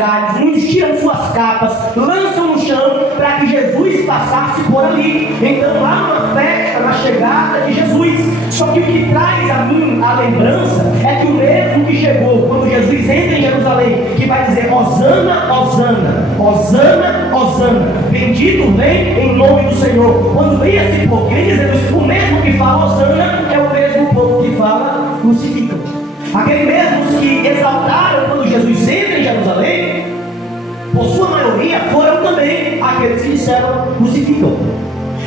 galhos, muitos tiram suas capas, lançam no chão para que Jesus passasse por ali. Então há uma festa na chegada de Jesus. Só que o que traz a mim a lembrança é que o mesmo que chegou quando Jesus entra em Jerusalém, que vai dizer Hosana, Hosana, Hosana, Hosana, bendito vem em nome do Senhor. Quando vem esse povo, quer dizer, o mesmo que fala Hosana é o mesmo povo que fala crucificam. Aqueles mesmos que exaltaram quando Jesus entra em Jerusalém, por sua maioria foram também aqueles que disseram crucificam.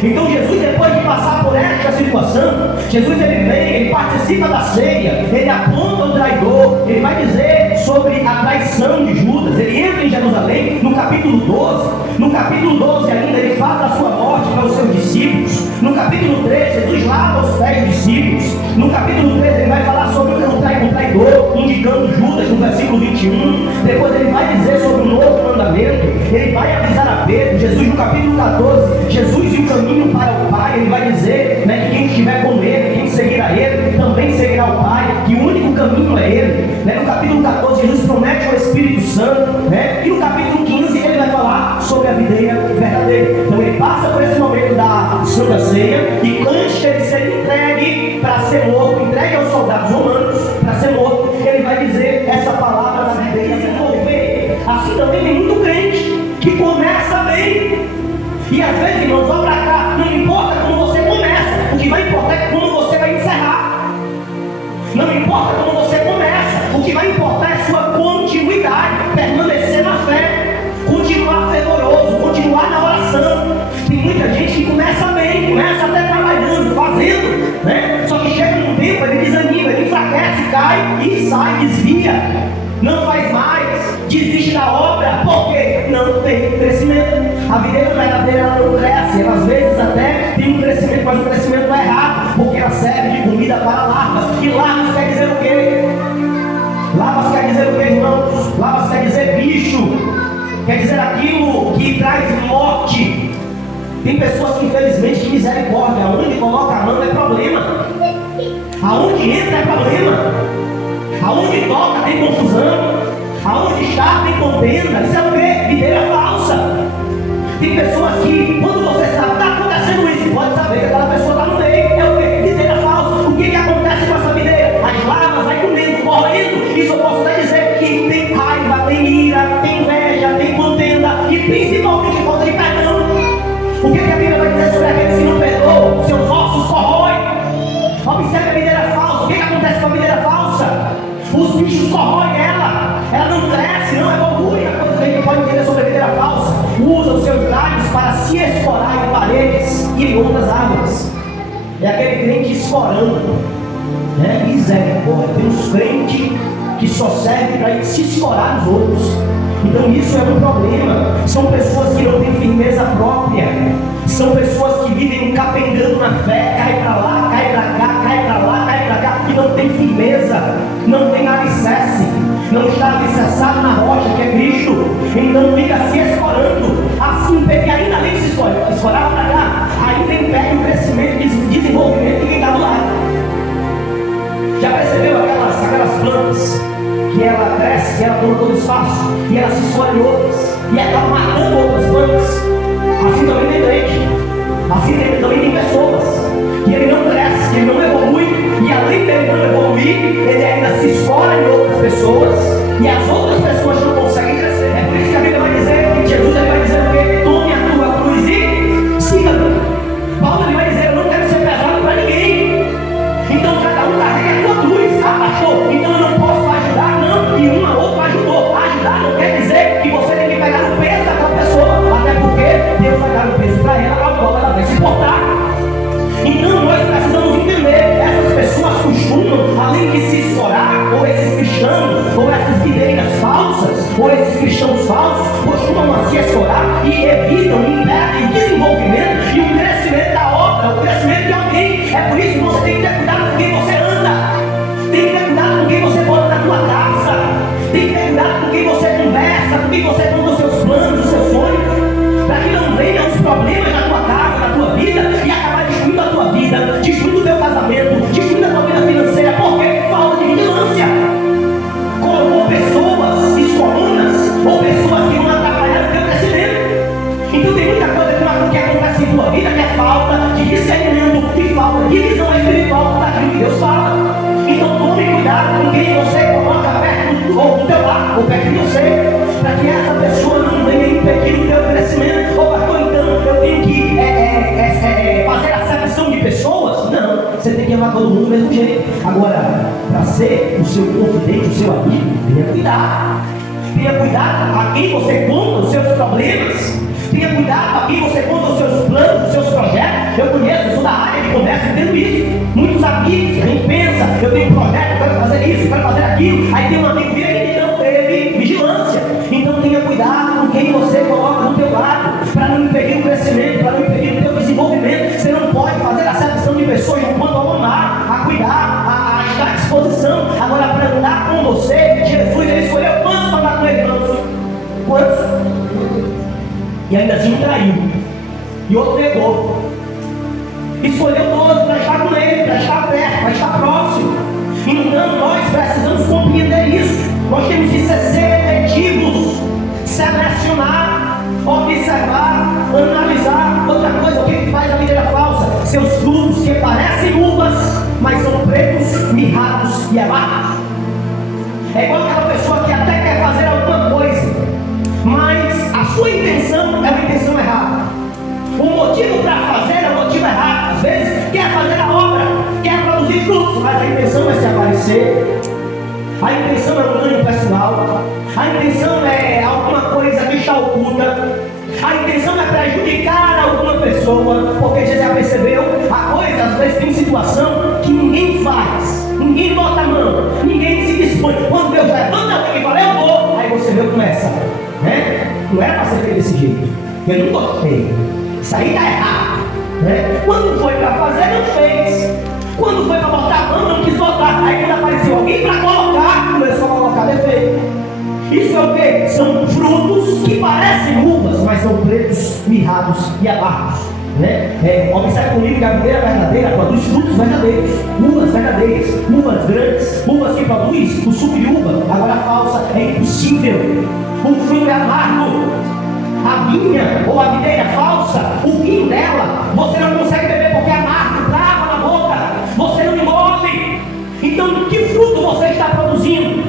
Então Jesus, depois de passar por esta situação, Jesus ele vem, ele participa da ceia, ele aponta o traidor, ele vai dizer sobre a traição de Judas. Ele entra em Jerusalém no capítulo 12. No capítulo 12 ainda ele fala da sua morte para os seus discípulos. No capítulo 13 Jesus lava os pés dos discípulos. No capítulo 13 ele vai falar sobre o traidor, indicando Judas no versículo 21. Depois ele vai dizer sobre o novo mandamento. Ele vai avisar a Pedro. Jesus no capítulo 14, Jesus e o caminho para o Pai, ele vai dizer, né, que quem estiver com ele, quem seguir a ele, também seguirá o Pai, que o único caminho é ele. No capítulo 14 Jesus promete ao Espírito Santo, né? E no capítulo 15 ele vai falar sobre a videira verdadeira. Então ele passa por esse momento da Santa Ceia, e antes de ele ser entregue para ser morto, entregue aos soldados romanos para ser morto, ele vai dizer essa palavra da videira verdadeira. Assim também tem muito crente que começa bem, e às vezes, irmãos, vão para cá, não importa como você começa, o que vai importar é como você vai encerrar. Não importa como você começa, o que vai importar é sua continuidade, permanecer na fé, continuar fervoroso, continuar na oração. Tem muita gente que começa bem, começa até trabalhando, fazendo, né? Só que chega num tempo, ele desanima, ele enfraquece, cai e sai, desvia, não faz mais, desiste da obra, porque não tem crescimento. A videira verdadeira ela não cresce, ela às vezes até tem um crescimento, mas o crescimento é errado, porque ela serve de comida para larvas. E larvas quer dizer o quê? Larvas quer dizer o quê, irmãos? Larvas quer dizer bicho, quer dizer aquilo que traz morte. Tem pessoas que infelizmente que misericórdia, aonde coloca a mão é problema, aonde entra é problema, aonde toca tem confusão, aonde está tem contenda. Isso é o quê? Videira falsa. Tem pessoas que, quando você sabe, está acontecendo isso, pode saber que aquela pessoa está no meio. É o quê? Videira falsa. O que acontece com essa videira? As larvas vai comendo, correndo. Isso eu posso até dizer que tem raiva, tem ira, tem inveja, tem contenda e principalmente falta de perdão. O que a Bíblia vai dizer sobre aqueles que não perdoam? Seus ossos corroem. Observe a videira falsa. O que acontece com a videira falsa? Os bichos corroem ela não cresce, não evolui. A coisa que a gente pode entender sobre a videira falsa: usa os seus galhos para se escorar em paredes e em outras árvores. É aquele crente escorando, né? Misericórdia. Tem uns crentes que só servem para se escorar nos outros. Então isso é um problema. São pessoas que não têm firmeza própria, são pessoas que vivem capengando na fé, cai para lá, cai para cá, cai para lá, cai para cá, e não tem firmeza, não tem alicerce, não está alicerçado na rocha que é Cristo. Então fica se escorando, assim, porque ainda nem se escorava para cá, ainda impede o crescimento e desenvolvimento de quem está do lado. Já percebeu aquelas plantas que ela cresce, que ela toma todo espaço, e ela se escolhe outras, e acaba matando outras plantas? Assim também tem crente, assim também tem pessoas que ele não cresce, que ele não evolui, e além dele não evoluir, ele ainda se escolhe em outras pessoas, e as outras pessoas não conseguem crescer. É por isso que a Bíblia vai dizer, que Jesus ele vai dizer o quê? Tome a tua cruz e siga-me. Paulo ele vai dizer: eu não quero ser pesado para ninguém. Então cada um carrega a tua cruz. Ah, pastor, então eu não posso ajudar? Não, e um a outro ajudou. Ajudar não quer dizer que você tem que pegar no peso daquela pessoa, até porque Deus vai dar o peso para ela, ao qual ela vai se portar. Então nós precisamos entender, essas pessoas costumam, além de se escorar, ou esses cristãos, ou essas videiras falsas, ou esses cristãos falsos, costumam se escorar e evitam, impedem o desenvolvimento e o crescimento da obra, o crescimento de alguém. É por isso que você tem que ter cuidado com quem você anda, tem que ter cuidado com quem você bota na tua casa, tem que ter cuidado com quem você conversa, com quem você conta os seus planos, os seus sonhos, para que não venham os problemas na tua casa, na tua vida, e acabar destruindo a tua vida, destruindo o teu casamento, destruindo a tua vida financeira, porque falta de vigilância. Colocou pessoas escolonas ou pessoas eu peço de você, para que essa pessoa não venha impedir o teu crescimento. Ou pastor, então eu tenho que fazer acepção de pessoas? Não, você tem que amar todo mundo do mesmo jeito. Agora, para ser o seu confidente, o seu amigo, tenha cuidado. Tenha cuidado a quem você conta os seus problemas. Tenha cuidado a quem você conta os seus planos, os seus projetos. Eu conheço, eu sou da área de comércio, entendo isso. Muitos amigos, a gente pensa, eu tenho um projeto, eu quero fazer isso, eu quero fazer aquilo. Aí tem um amigo vira que não teve vigilância. Então tenha cuidado com quem você coloca do teu lado, para não impedir o crescimento, para não impedir o teu desenvolvimento. Você não pode fazer acepção de pessoas enquanto a amar, a cuidar, a estar à disposição. Agora, para andar com você, Jesus, ele escolheu quantos para andar com ele, irmãos? Quantos? E ainda assim traiu. E outro negou. Escolheu todos para estar com ele, para estar perto, para estar próximo. Então nós precisamos compreender isso. Nós temos que ser seletivos, selecionar, observar, analisar. Outra coisa, o que faz a videira falsa? Seus frutos que parecem uvas, mas são pretos, mirrados e amargos. É igual aquela pessoa que até quer fazer alguma coisa, mas a sua intenção é uma intenção errada. O motivo para fazer é o motivo errado. Às vezes quer fazer a obra, quer produzir frutos, mas a intenção é se aparecer. A intenção é um ganho pessoal. A intenção é alguma coisa que está oculta. A intenção é prejudicar alguma pessoa. Porque você já percebeu? A coisa às vezes tem situação que ninguém faz, ninguém bota a mão, ninguém se dispõe. Quando Deus levanta alguém e fala, eu vou, aí você vê começa, né? Não era para ser feito desse jeito. Eu não gostei. Isso aí está errado, né? Quando foi para fazer, não fez. Quando foi para botar a mão, não quis botar. Aí quando apareceu alguém para colocar, começou a colocar defeito. Isso é o quê? São frutos que parecem uvas, mas são pretos, mirrados e amargos, né? Observe comigo que a videira verdadeira produz frutos verdadeiros, uvas verdadeiras, uvas grandes, uvas que produzem o suco de uva. Agora a falsa é impossível. O fruto é amargo. A vinha ou a videira falsa, o vinho dela, você não consegue beber porque é amargo, trava na boca, você não engole. Então, que fruto você está produzindo?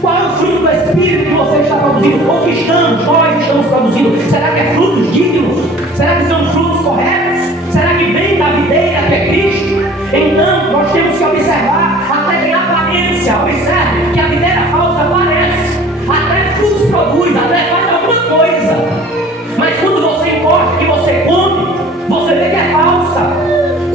Qual é o fruto do Espírito que você está produzindo? Ou que nós estamos produzindo? Será que é frutos dignos? Será que são frutos corretos? Será que vem da videira que é Cristo? Então, nós temos que observar até em aparência. Observe que a videira falsa aparece, até frutos produz, até faz alguma coisa. Mas quando você encosta, que você come, você vê que é falsa.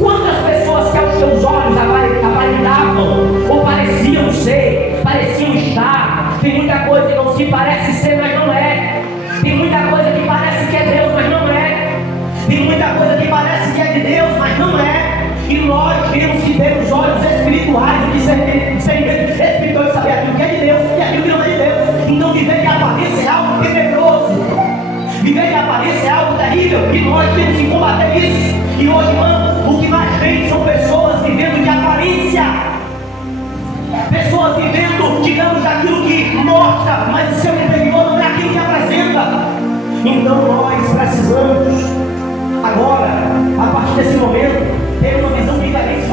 Quantas pessoas que aos seus olhos aparentavam, ou pareciam ser, pareciam estar, tem muita coisa que não se parece ser, mas não é. Tem muita coisa que parece que é Deus, mas não é. Tem muita coisa que parece que é de Deus, mas não é. E nós temos que ter os olhos espirituais, e discernimento espiritual de saber aquilo que é de Deus e aquilo que não é de Deus. Então viver de aparência é algo tenebroso. Viver de aparência é algo terrível e nós temos que combater isso. E hoje, irmão, o que mais tem são pessoas vivendo de aparência. Pessoas vivendo, digamos, daquilo que mostra, mas o seu interior não é aquilo que apresenta. Então nós precisamos, agora, a partir desse momento, ter uma visão diferente.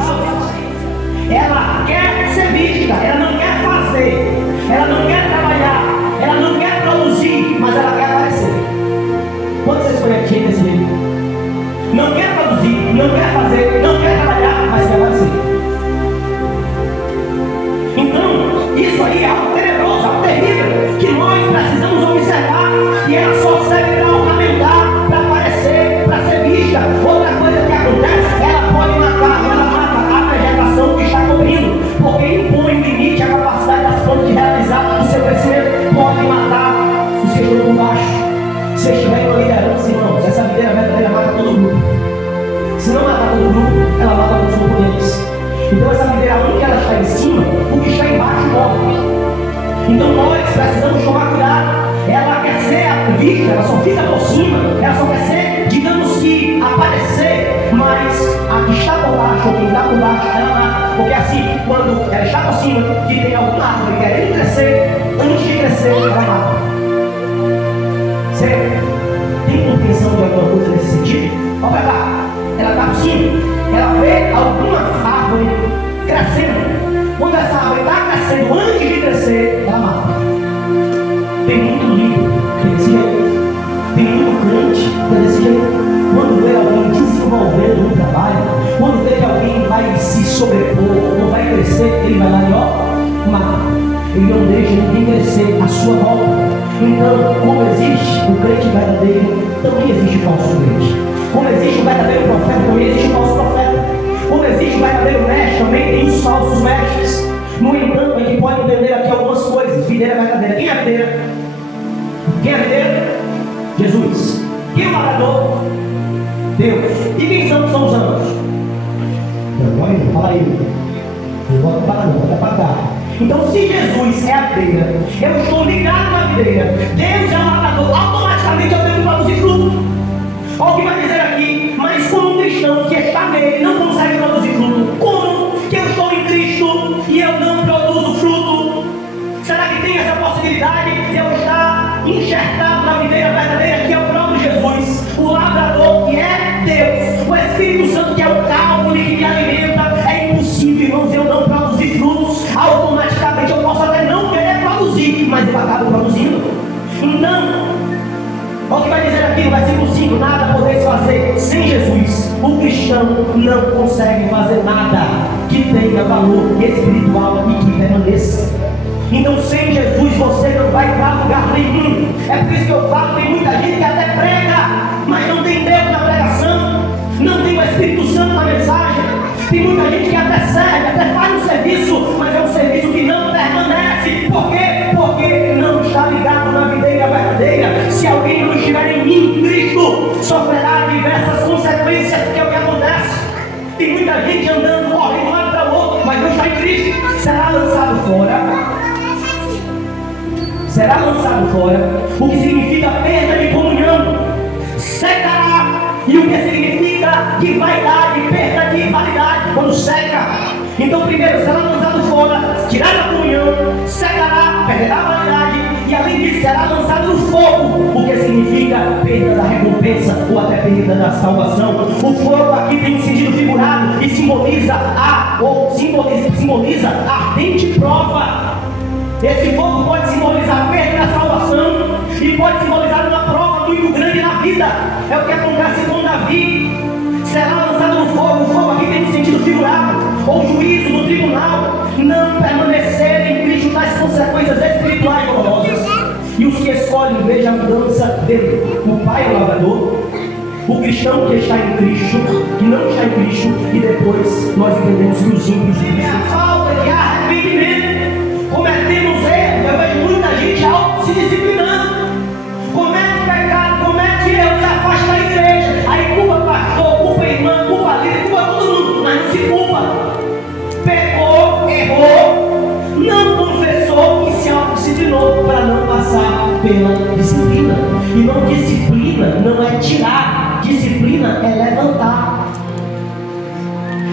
Ela quer ser vista, ela não quer fazer, ela não quer trabalhar, ela não quer produzir, mas ela quer aparecer. Quando vocês conhecem desse jeito? Não quer produzir, não quer fazer, não quer trabalhar, mas quer aparecer. Então, isso aí é algo tenebroso, algo terrível, que nós precisamos observar, e ela só serve para ornamentar, para aparecer, para ser vista. Outra coisa que acontece, ela pode matar, ela mata a vegetação que está cobrindo, porque impõe limite à capacidade das plantas de realizar o seu crescimento. Pode matar os que estão por baixo. Se estiver em uma liderança, irmãos, essa videira verdadeira mata todo o grupo. Se não matar todo o grupo, ela mata os componentes. Então essa videira, onde ela está em cima, o que está embaixo morre. Então nós precisamos tomar cuidado. Ela quer ser vista, ela só fica por cima, ela só quer ser, digamos que, aparecer, mas a que está por baixo, ou quem está por baixo, ela mata. Porque assim, quando ela está por cima, que tem alguma árvore querendo crescer, antes de crescer, ela mata. Você tem compreensão de alguma coisa nesse sentido? Olha lá, ela está por cima, ela vê alguma árvore crescendo. Quando essa árvore está crescendo, antes de crescer, ela mata. Tem muito líder que é desse jeito. Tem muito crente que é desse jeito. Quando vê alguém desenvolvendo no trabalho, quando vê que alguém vai se sobrepor ou vai crescer, ele vai lá e ó, mata. Ele não deixa ninguém crescer à sua volta. Então, como existe o crente verdadeiro, também existe o falso crente. Como existe o verdadeiro profeta, também existe o falso profeta. Como existe o verdadeiro mestre, também tem os falsos mestres. No entanto, a gente pode entender aqui algumas coisas. Videira verdadeira. Quem é a videira? Quem é a videira? Jesus. Quem é o lavrador? Deus. E quem são os anjos? Fala aí. Eu vou para não, vou para cá. Então, se Jesus é a videira, eu estou ligado na videira, Deus é o lavrador, automaticamente eu tenho que produzir fruto. Olha o que vai dizer aqui, mas como um cristão que está nele não consegue produzir fruto, como que eu estou em Cristo e eu não produzo fruto? Será que tem essa possibilidade de eu estar enxertado na videira verdadeira, que é o próprio Jesus, o lavrador que é Deus, o Espírito Santo que é o cálculo que me alimenta? É impossível, irmãos, eu não produzir frutos. Automaticamente eu posso até não querer produzir, mas eu acabo produzindo. Então, olha o que vai dizer aqui no versículo 5: nada podeis fazer sem Jesus. O cristão não consegue fazer nada que tenha valor espiritual e que permaneça. Então, sem Jesus você não vai para lugar nenhum. É por isso que eu falo, tem muita gente que até prega, mas não tem Deus na pregação, não tem o Espírito Santo na mensagem. Tem muita gente que até serve, até faz um serviço, mas é um serviço que não permanece. Por quê? Porque não está ligado na videira verdadeira. Se alguém não estiver em mim, Cristo sofrerá diversas consequências, que é o que acontece. Tem muita gente andando, correndo de um lado para o outro, mas não está em Cristo. Será lançado fora. Será lançado fora, o que significa perda de comunhão. Secará, e o que significa de vaidade, perda de validade, quando seca. Então, primeiro será lançado fora, tirado da comunhão, secará, perderá a validade, e além disso será lançado no fogo, o que significa perda da recompensa ou até perda da salvação. O fogo aqui tem um sentido figurado e simboliza a ardente prova. Esse fogo pode simbolizar a perda da salvação e pode simbolizar uma prova muito grande na vida. É o que acontece com Davi. Será lançado no fogo. O fogo aqui tem um sentido figurado, ou juízo no tribunal. Não permanecer em Cristo traz consequências espirituais dolorosas. E os que escolhem, veja a mudança dele. O Pai é o lavrador, o cristão que está em Cristo, que não está em Cristo, e depois nós entendemos que os ímpios é a falta de arrependimento. Cometemos erros. Eu vejo muita gente se disciplinando, comete pecado, comete erro, se afasta da igreja, aí culpa pastor, culpa irmã, culpa líder, culpa todo mundo, mas não se culpa. Pecou, errou, não confessou e se autodisciplinou para não passar pela disciplina. E não, disciplina não é tirar, disciplina é levantar.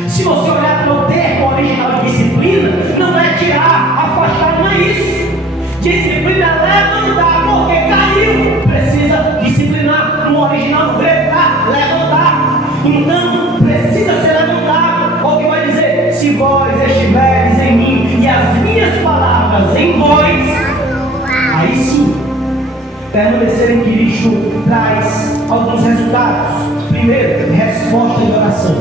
Se você olhar para o termo original de disciplina, não é tirar, afastar, não é isso. Disciplina é levantar, porque caiu, precisa disciplinar. No original grego, levantar. Então, precisa ser levantado. Olha o que vai dizer: se vós estiveres em mim e as minhas palavras em vós, aí sim, permanecer em Cristo traz alguns resultados. Primeiro, resposta de oração.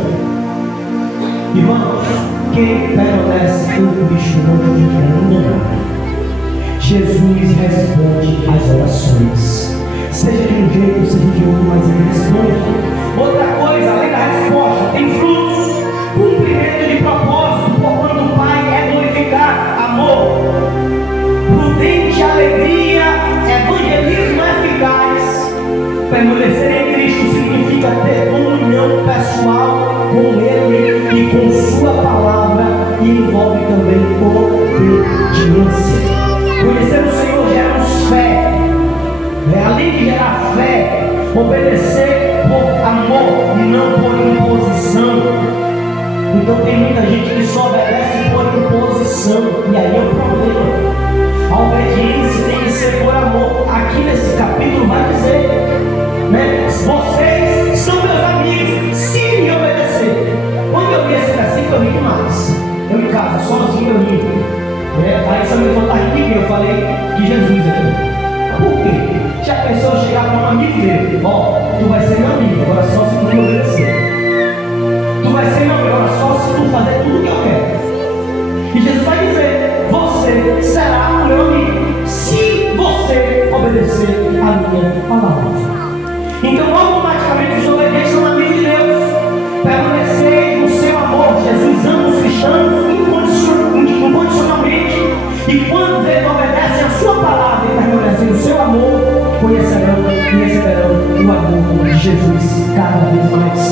Irmãos, quem permanece em Cristo não fica ignorado. Jesus responde às orações, seja de um jeito, seja de outro, mas ele responde. Outra coisa, além da resposta, tem frutos. Cumprimento de propósito, porquanto o Pai é glorificar. Amor, prudente alegria, evangelismo eficaz. Permanecer em Cristo significa ter comunhão pessoal com Ele e com Sua palavra, e envolve também obediência. Conhecer o Senhor gera-nos fé. Além de gerar fé, obedecer por amor e não por imposição. Então tem muita gente que só obedece por imposição, e aí é o problema. A obediência tem que ser por amor. Aqui nesse capítulo vai dizer, né? Vocês são meus amigos se me obedecer. Quando eu li esse versículo, eu ri demais. Eu em casa, sozinho, eu ri. Aí você me falou, tá rindo, eu falei que Jesus é. dizer: ó, tu vai ser meu amigo, agora só se tu me obedecer. Tu vai ser meu amigo, agora só se tu fazer tudo o que eu quero. E Jesus vai dizer: você será o meu amigo se você obedecer a minha palavra. Então, automaticamente, os obedientes são amigos de Deus. Permanecer no seu amor. Jesus ama os cristãos incondicionalmente. E quando eles obedecem a sua palavra e permanecem no seu amor, conhecerão e receberão o amor de Jesus cada vez mais.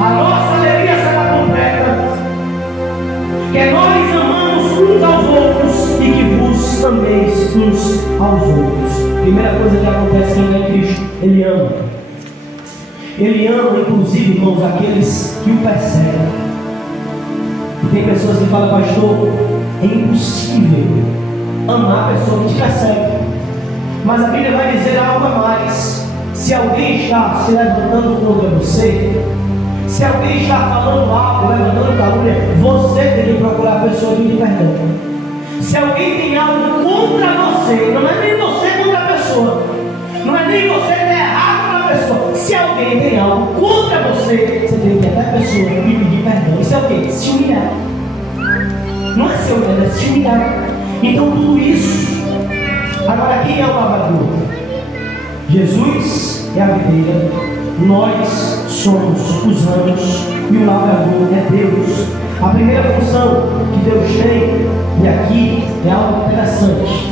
A nossa alegria será completa, que nós amamos uns aos outros e que vos ameis uns aos outros. Primeira coisa que acontece quem é Cristo, Ele ama. Ele ama, inclusive, irmãos, aqueles que o perseguem. E tem pessoas que falam: pastor, é impossível amar a pessoa que te persegue. Mas a Bíblia vai dizer algo a mais. Se alguém está se levantando contra você, se alguém está falando algo, levantando calúnia, você tem que procurar a pessoa que lhe perdão. Se alguém tem algo contra você, não é nem você contra a pessoa, não é nem você ter errado com a pessoa. Se alguém tem algo contra você, você tem que ir até a pessoa e pedir perdão. Isso é o quê? Se humilhar. Não é se humilhar, é se humilhar. Então tudo isso. Agora, quem é o lavrador? Jesus é a videira, nós somos os ramos e o lavrador é Deus. A primeira função que Deus tem, e aqui é algo interessante.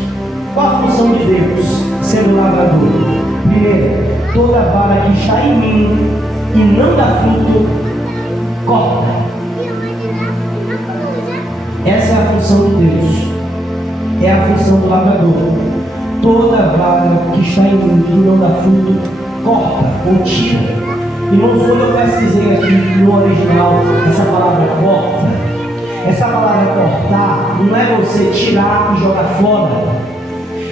Qual a função de Deus sendo lavrador? Primeiro, toda vara que está em mim e não dá fruto, corta. Essa é a função de Deus. É a função do lavrador. Toda vara que está em mim e não dá fruto, corta ou tira. Irmãos, quando eu pesquisei aqui no original essa palavra corta, essa palavra cortar não é você tirar e jogar fora.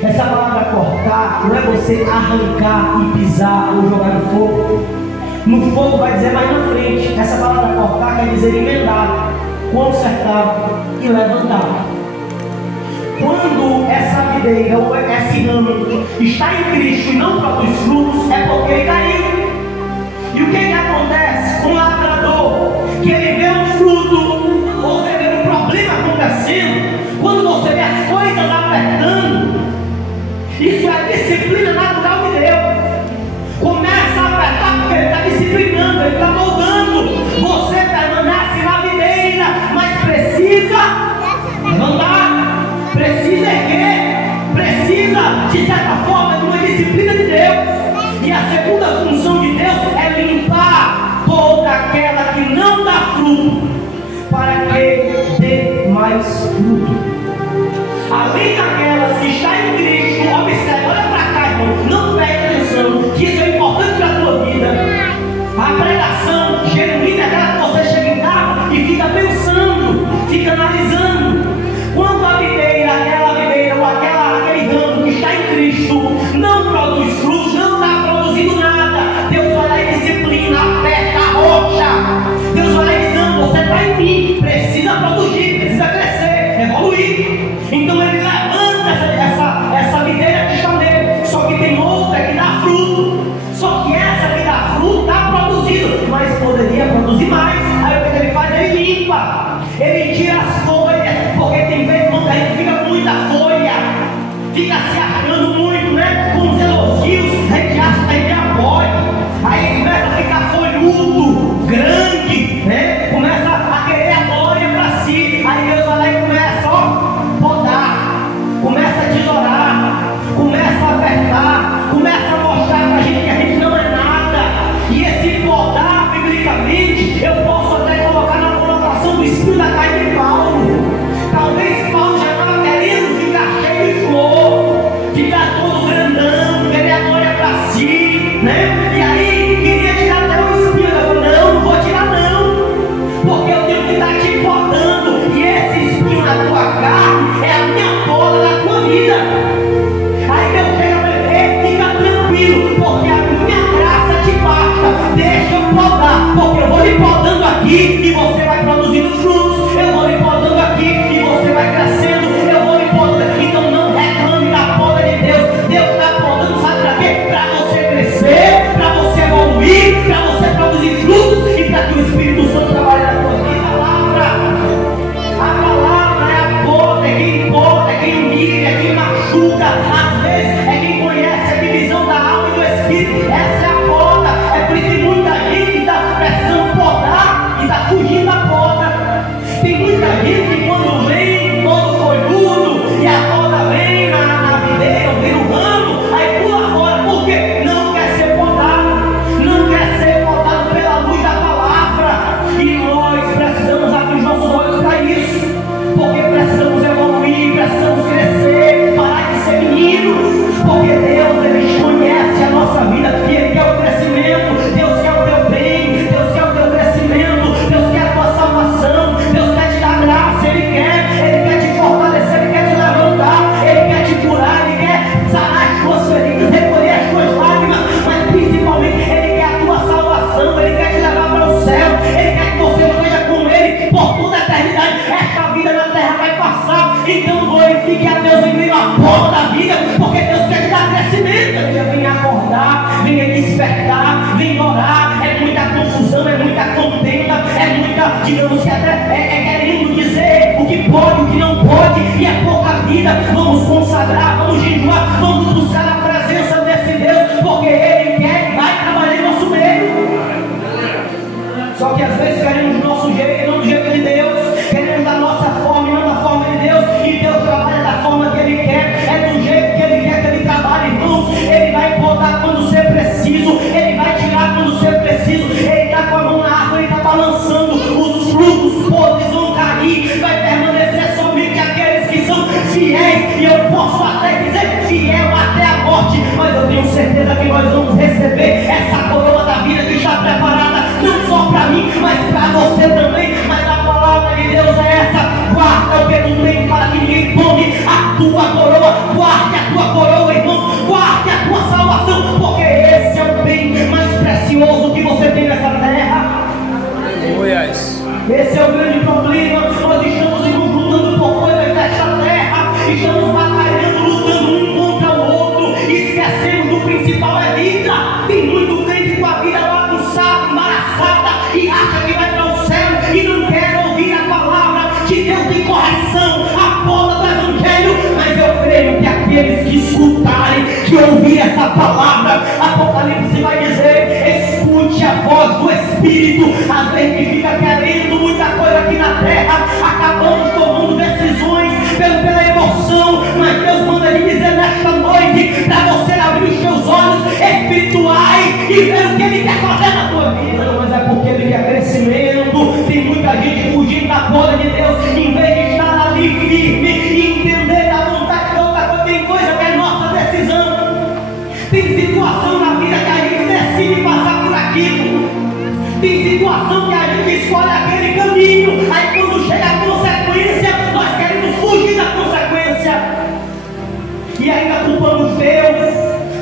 Essa palavra cortar não é você arrancar e pisar ou jogar no fogo. No fogo vai dizer mais na frente. Essa palavra cortar quer dizer emendar, consertar e levantar. Quando essa videira ou esse ramo está em Cristo e não produz frutos, é porque ele caiu. E o que acontece com o lavrador? Que ele vê um fruto, ou você vê um problema acontecendo, quando você vê as coisas apertando, isso é a disciplina natural de Deus. Começa a apertar porque ele está disciplinando, ele está moldando. Você permanece na videira, mas precisa andar, precisa erguer, precisa, de certa forma, de uma disciplina de Deus. E a segunda função de Deus é limpar toda aquela que não dá fruto, para que dê mais fruto. Além daquelas que está em Cristo, observe, olha para cá, irmão, não preste atenção, que isso é importante para a tua vida. A pregação genuína é aquela que você chega em casa e fica pensando, fica analisando. Quando a videira, aquela videira ou aquele ramo que está em Cristo não produz frutos, não está produzindo nada, Deus vai lá e disciplina, aperta a rocha. Deus vai lá e diz: não, você está em mim, precisa produzir, precisa crescer, evoluir. Então ele levanta essa videira que está nele. Só que tem outra que dá fruto. Só que essa que dá fruto está produzindo, mas poderia produzir mais. Aí o que ele faz? Ele limpa, ele tira as folhas, porque tem vezes quando a gente fica com muita folha, fica se achando muito, né? Com os elogios, a gente acha que a gente apoia. Aí começa a ficar folhudo, grande, né? Começa a querer a glória para si. Aí Deus vai lá e começa, ó, podar, começa a tesourar, começa a apertar, começa a mostrar para a gente que a gente não é nada. E esse podar, biblicamente, eu posso até colocar na colocação do espírito da carne de Paulo. Talvez Paulo já estava querendo ficar cheio de flor, ficar todo grandão, querer a glória para si, né? E aí queria tirar até o espinho. Eu falei: não vou tirar não, porque eu tenho que estar te podando. E esse espinho na tua carne é a minha poda na tua vida. Aí Deus chega para ele: fica tranquilo, porque a minha graça te basta. Deixa eu podar, porque eu vou lhe podando aqui e você vai produzindo frutos. Eu vou lhe podando aqui e você vai crescendo. Eu vou lhe podando. Então não reclame da poda de Deus. Deus está podando, sabe para quê? Para você crescer, acordar, venha despertar, venha orar. É muita confusão, é muita contenda, é muita, digamos que até querendo dizer o que pode, o que não pode, e é pouca vida. Vamos consagrar, vamos jejuar, vamos buscar a presença desse Deus, porque Ele quer e vai trabalhar em nosso meio. Só que às vezes queremos do nosso jeito e não do jeito de Deus, queremos da nossa forma e não da forma de Deus, e Deus trabalha da forma que Ele quer, é do jeito que Ele quer que Ele trabalhe, irmãos. Ele vai botar quando ser preciso, Ele vai tirar quando ser preciso. Ele está com a mão na árvore, Ele está balançando, os frutos podres vão cair, vai permanecer somente aqueles que são fiéis, e eu posso até dizer fiel até a morte, mas eu tenho certeza que nós vamos receber essa coroa da vida que está preparada, não só para mim, mas para você também. Mas a palavra de Deus é essa: guarda o que tu tem para que ninguém tome a tua coroa. Guarde a tua coroa, irmão, guarde a tua salvação, porque esse é o bem mais precioso que você tem nessa terra. Esse é o grande problema. Nós estamos nos lutando por coisas desta terra, estamos batalhando, lutando um contra o outro, esquecemos do principal, é vida. Tem muito crente com a vida bagunçada, embaraçada, e acha que vai para o céu e não quer ouvir a palavra de Deus de correção, a bola do Evangelho. Mas eu creio que aqueles que escutarem, que ouvir essa palavra, Apocalipse vai dizer: escute a voz do Espírito. Às vezes que fica querendo muita coisa aqui na terra, acabamos tomando decisões pela emoção, mas Deus manda lhe dizer nesta noite para você abrir os seus olhos espirituais e ver o que Ele quer fazer na tua vida. Mas é porque Ele quer crescimento. Tem muita gente fugindo da glória de Deus, em vez de estar ali firme e entender a vontade de outra coisa. Tem coisa que é nossa decisão, tem situação na vida que a gente decide passar por aquilo, tem situação que a gente escolhe aquele caminho, aí quando chega a consequência, nós queremos fugir da consequência, e ainda culpamos Deus,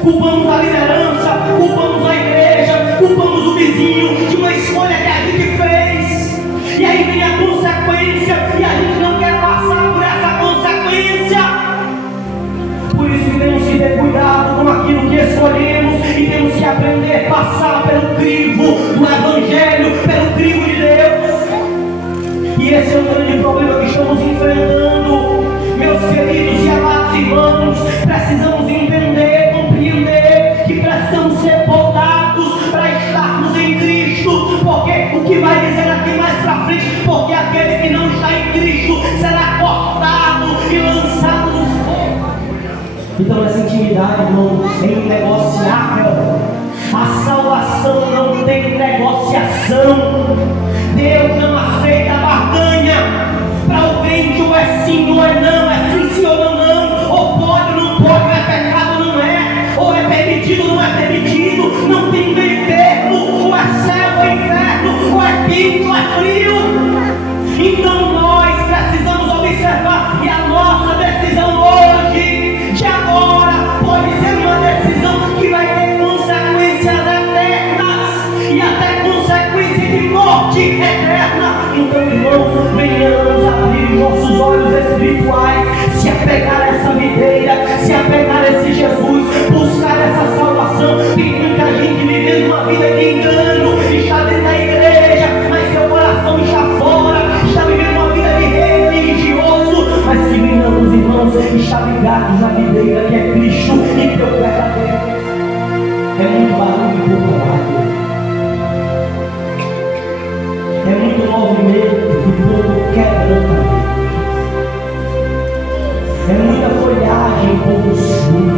culpamos a liderança, culpamos a igreja, culpamos o vizinho de uma escolha que a gente fez, e aí vem a consequência, e a gente não quer passar por essa consequência. Por isso que temos que ter cuidado com aquilo que escolhemos, e temos que aprender a passar pelo crivo do Evangelho, pelo crivo de Deus. E esse é o grande problema que estamos enfrentando, meus queridos e amados irmãos. Precisamos entender, compreender que precisamos ser podados para estarmos em Cristo, porque o que vai dizer aqui mais para frente, porque aquele que não está em Cristo será cortado e lançado no fogo. Então essa intimidade, irmão, é inegociável. A salvação não tem negociação. Deus não aceita barganha. Para o crente ou é sim ou é não, é sim ou não, ou pode ou não pode, ou é pecado ou não é, ou é permitido ou não é permitido. Não tem meio termo, ou é céu ou é inferno, ou é quente ou é frio. Então nós precisamos observar, e a nossa decisão hoje, de agora, pode ser uma decisão que vai ter consequências eternas, e até consequência de morte eterna. Então, irmãos, venhamos abrir nossos olhos espirituais, se apegar a essa videira, se apegar a esse Jesus, buscar essa salvação. Tem muita gente vivendo uma vida de engano, está dentro da igreja, mas seu coração está fora, está vivendo uma vida de religioso. Mas que venhamos, irmãos, estar ligados na videira que é Cristo e teu verdadeiro. É muito barulho e pouco barulho. É muito movimento e pouco quebrantamento. É muita folhagem e pouco sumo.